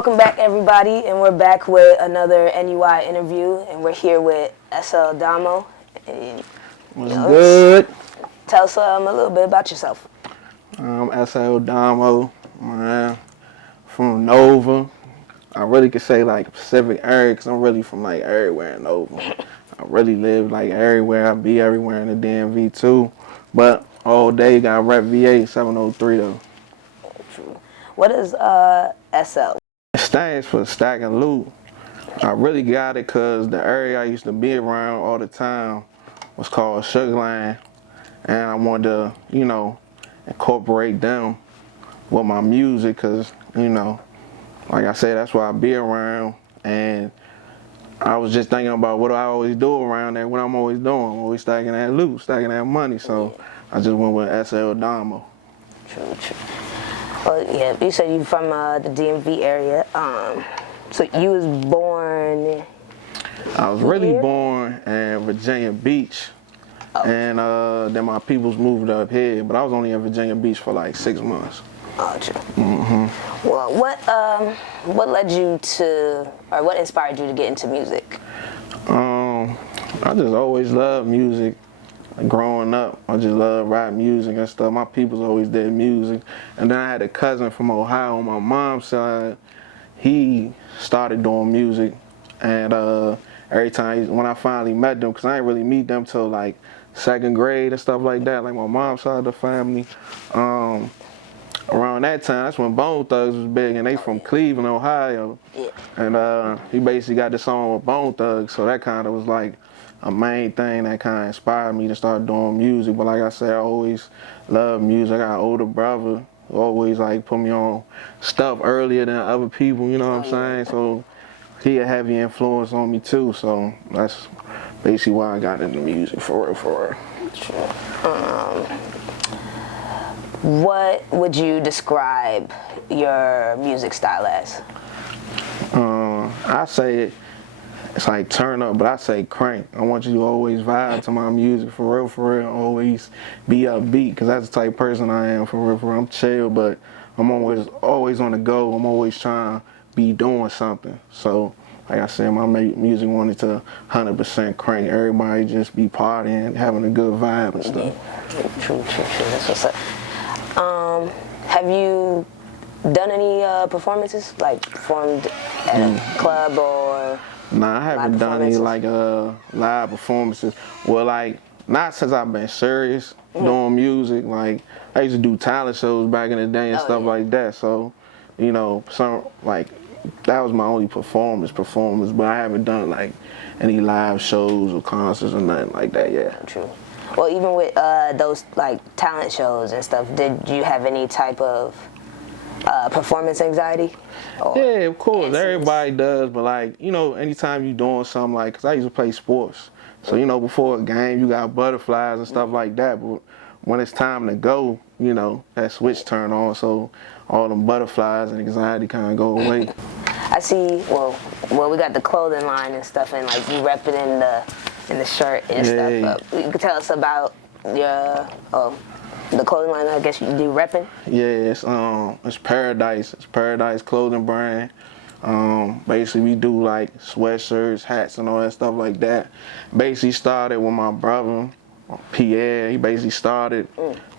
Welcome back, everybody, and we're back with another N.U.i interview, and we're here with S.L. Domo. And, What's good? Tell us a little bit about yourself. I'm S.L. Domo, man, from Nova. I really could say like Pacific area because I'm really from like everywhere in Nova. I really live like everywhere. I be everywhere in the DMV too. But all day got rep VA 703 though. What is SL? It stands for Stack and Loot. I really got it because the area I used to be around all the time was called Sugar Land. And I wanted to, incorporate them with my music because, like I said, that's why I be around. And I was just thinking about what I always do around there, what I'm always doing. I'm always stacking that loot, stacking that money. So I just went with S.L. Domo. True. Well, yeah, you said you from the DMV area. So you was born... I was really born in Virginia Beach. Oh. And then my peoples moved up here, but I was only in Virginia Beach for like 6 months. Oh, true. Well, what led you to, or what inspired you to get into music? I just always loved music. Growing up, I just loved rap music and stuff. My peoples always did music. And then I had a cousin from Ohio on my mom's side. He started doing music. And every time, when I finally met them, because I didn't really meet them till like 2nd grade and stuff like that, like my mom's side of the family. Around that time, that's when Bone Thugs was big, and they from Cleveland, Ohio. Yeah. And he basically got this song with Bone Thugs, so that kind of was like a main thing that kind of inspired me to start doing music. But like I said, I always loved music. I got an older brother who always like put me on stuff earlier than other people, you know what I'm saying? So he a heavy influence on me too, so that's basically why I got into music, for real. Sure. What would you describe your music style as? I say it's like turn up, but I say crank. I want you to always vibe to my music, for real. Always be upbeat, because that's the type of person I am, for real. I'm chill, but I'm always on the go. I'm always trying to be doing something. So, like I said, my music wanted to 100% crank. Everybody just be partying, having a good vibe and stuff. Yeah. True. That's what's up. Have you done any performances, like performed at a club or? Nah, I haven't done any like live performances. Well, like not since I've been serious doing music. Like I used to do talent shows back in the day and stuff like that. So, some like that was my only performance. But I haven't done like any live shows or concerts or nothing like that yet. True. Well, even with those like talent shows and stuff, did you have any type of performance anxiety? Yeah, of course, everybody does. But like, anytime you doing something like, cause I used to play sports, so before a game you got butterflies and stuff like that. But when it's time to go, that switch turn on, so all them butterflies and anxiety kind of go away. I see. Well, we got the clothing line and stuff, and like you rep it in the shirt and stuff. You could tell us about your the clothing line. I guess you do repping. Yeah, it's Paradyce. It's Paradyce clothing brand. Basically we do like sweatshirts, hats, and all that stuff like that. Basically started with my brother Pierre. He basically started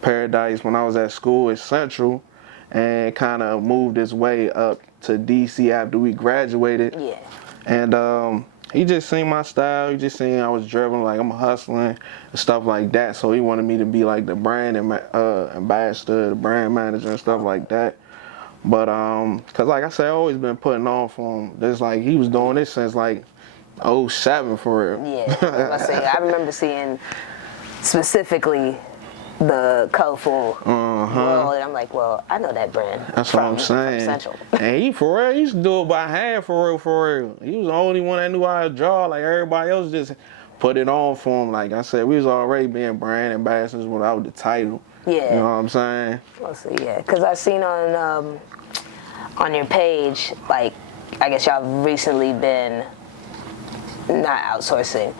Paradyce when I was at school at Central, and kind of moved his way up to DC after we graduated. Yeah. And he just seen my style. He just seen I was driven, like I'm hustling and stuff like that. So he wanted me to be like the brand ambassador, the brand manager and stuff like that. But cause like I said, I always been putting on for him. There's like he was doing this since like '07 for real. Yeah, I remember seeing specifically the colorful world, and I'm like, well, I know that brand. That's what I'm saying. Central. And he for real, he used to do it by hand, for real. He was the only one that knew how to draw. Like everybody else just put it on for him. Like I said, we was already being brand ambassadors without the title. Yeah. You know what I'm saying? Well, see, yeah, because I seen on your page, like, I guess y'all recently been not outsourcing,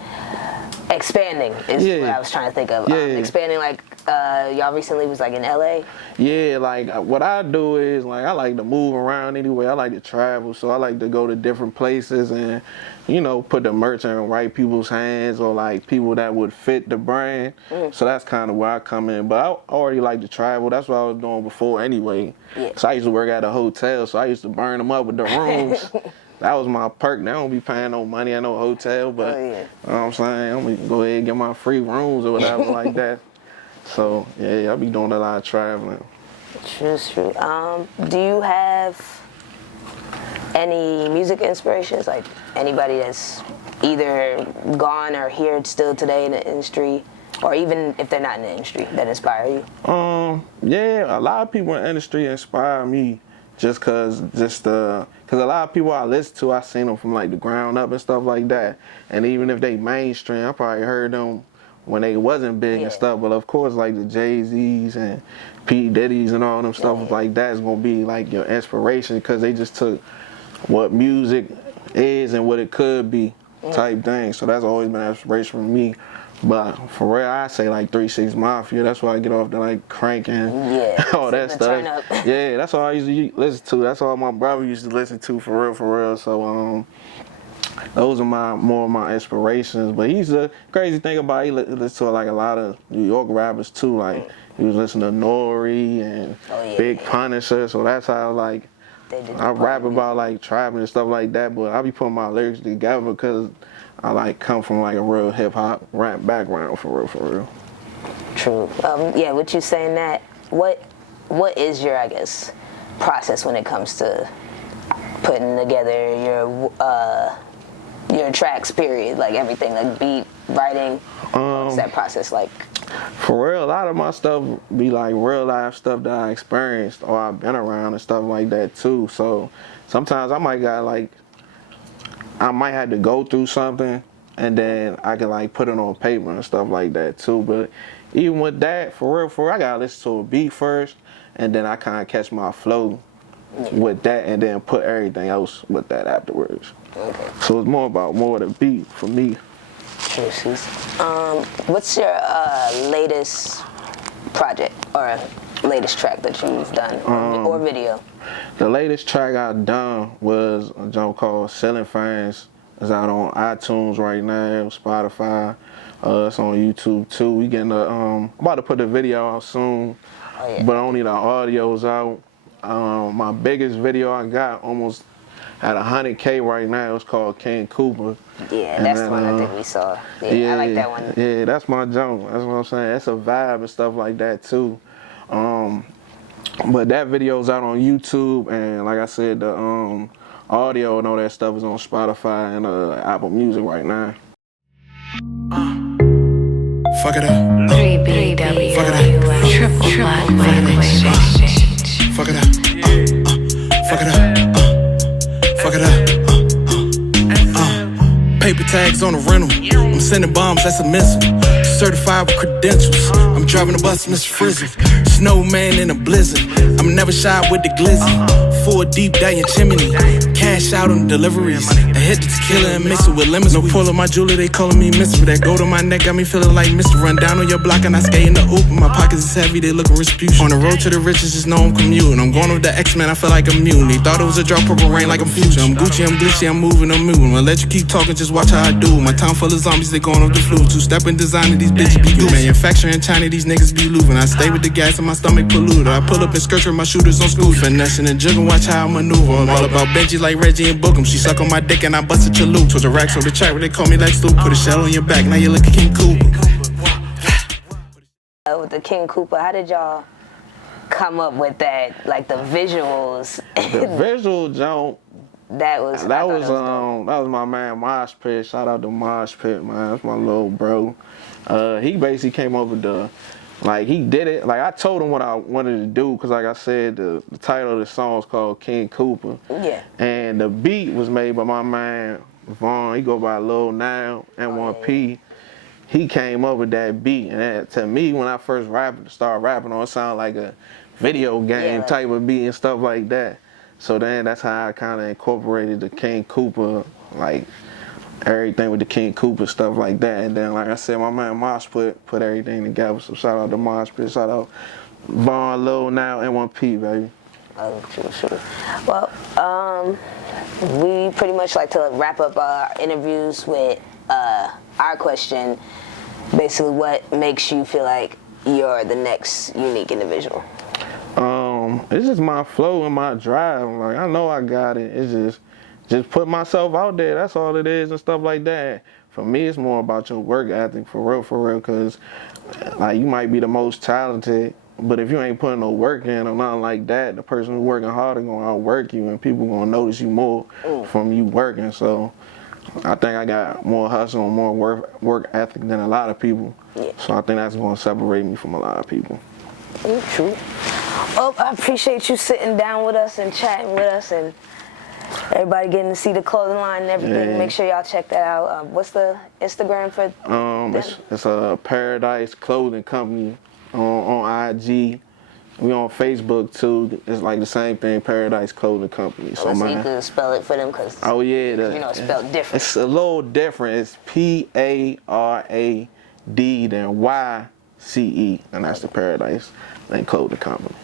Expanding is what I was trying to think of. Expanding, like, y'all recently was like in LA? Yeah, like what I do is like I like to move around anyway. I like to travel, so I like to go to different places and, you know, put the merch in right people's hands or like people that would fit the brand. So that's kind of where I come in. But I already like to travel. That's what I was doing before anyway. So I used to work at a hotel, so I used to burn them up with the rooms. That was my perk. They don't be paying no money at no hotel, but you know what I'm saying? I'm gonna go ahead and get my free rooms or whatever like that. So yeah, I be doing a lot of traveling. True. Do you have any music inspirations? Like anybody that's either gone or here still today in the industry, or even if they're not in the industry, that inspire you? Yeah, a lot of people in the industry inspire me cause a lot of people I listen to, I seen them from like the ground up and stuff like that. And even if they mainstream, I probably heard them when they wasn't big and stuff. But of course, like the Jay-Z's and P. Diddy's and all them stuff like that is gonna be like your inspiration because they just took what music is and what it could be type thing. So that's always been an inspiration for me. But for real, I say like 3 6 Mafia. That's why I get off to like cranking all that stuff. Yeah, that's all I usually listen to. That's all my brother used to listen to for real. So those are more of my inspirations. But he's a crazy thing about he listens to like a lot of New York rappers too. Like he was listening to N.U.i and Big Punisher. So that's how like I rap about like traveling and stuff like that. But I be putting my lyrics together because I like come from like a real hip hop rap background for real. True. Yeah, with you saying that, what is your, I guess, process when it comes to putting together your tracks, period, like everything, like beat, writing, what's that process like? For real, a lot of my stuff be like real life stuff that I experienced or I've been around and stuff like that too. So sometimes I might have to go through something and then I can like put it on paper and stuff like that too. But even with that, for real, I gotta listen to a beat first and then I kind of catch my flow with that and then put everything else with that afterwards. So it's more about the beat for me. What's your latest project or latest track that you've done or video? The latest track I done was a joint called Selling Fans. It's out on iTunes right now, Spotify. It's on YouTube too. We getting about to put the video out soon, but only the audio's out. My biggest video I got almost at 100K right now. It's called King Cooper. Yeah, that's the one I think we saw. Yeah, I like that one. Yeah, that's my junk. That's what I'm saying. It's a vibe and stuff like that too. But that video's out on YouTube, and like I said, the audio and all that stuff is on Spotify and Apple Music right now. Fuck it up. 3BW. Fuck it up. Triple Fuck it up. Fuck it up. Fuck it up. Paper tags on a rental. I'm sending bombs, that's a missile. Certified with credentials. I'm driving a bus, Mr. Frizzle. Snowman in a blizzard. I'm never shy with the glizzy. 4 deep, dying chimney. Cash out on deliveries. I hit the tequila and mix it with lemons. No pull on my jewelry, they calling me Mr. That gold on my neck got me feeling like Mr. Run down on your block and I skate in the oop. My pockets is heavy, they looking Respucia. On the road to the riches, just know I'm commuting. I'm going with the X-Men, I feel like I'm immune. They thought it was a drop, purple rain like I'm Future. I'm Gucci, I'm glitchy, I'm moving. I'll let you keep talking, just watch how I do. My town full of zombies, they going off the flu. 2-stepping designer, these bitches be good. Manufacturing China, these niggas be losing. I stay with the gas and my stomach polluted. I pull up in skirts with my shooters on school. Finessing and jugging, watch how I maneuver. I'm all about Benji like Reggie and Bookham. She suck on my dick and I busted your loop. Towards the racks on the track where they call me like Stu. Put a shell on your back, now you look at King Cooper. With the King Cooper, how did y'all come up with that, like the visuals? The visual jump. That was my man Mosh Pit. Shout out to Mosh Pit, man. That's my little bro. He basically came up with he did it. Like I told him what I wanted to do because, like I said, the title of the song is called King Cooper. Yeah. And the beat was made by my man Vaughn. He go by Lil Now N.U.i. He came up with that beat, and that, to me, when I first started rapping on, it sounded like a video game type of beat and stuff like that. So then that's how I kind of incorporated the King Cooper, like everything with the King Cooper stuff like that. And then, like I said, my man Mosh put everything together. So shout out to Mosh, shout out Vaughn, Lil Now, N.U.i, baby. Oh, sure. Well, we pretty much like to wrap up our interviews with our question. Basically, what makes you feel like you're the next unique individual? It's just my flow and my drive. Like, I know I got it. It's just put myself out there. That's all it is and stuff like that. For me, it's more about your work ethic, for real, because like you might be the most talented, but if you ain't putting no work in or nothing like that, the person who's working harder gonna outwork you, and people gonna notice you more from you working. So I think I got more hustle and more work ethic than a lot of people. Yeah. So I think that's gonna separate me from a lot of people. True. Well, I appreciate you sitting down with us and chatting with us, and everybody getting to see the clothing line and everything. Yeah. Make sure y'all check that out. What's the Instagram for them? It's a Paradyce Clothing Company on IG. We on Facebook too. It's like the same thing, Paradyce Clothing Company. So you can spell it for them, cause oh yeah, it's spelled different. It's a little different. It's Parad then YCE, and that's the Paradyce Clothing Company.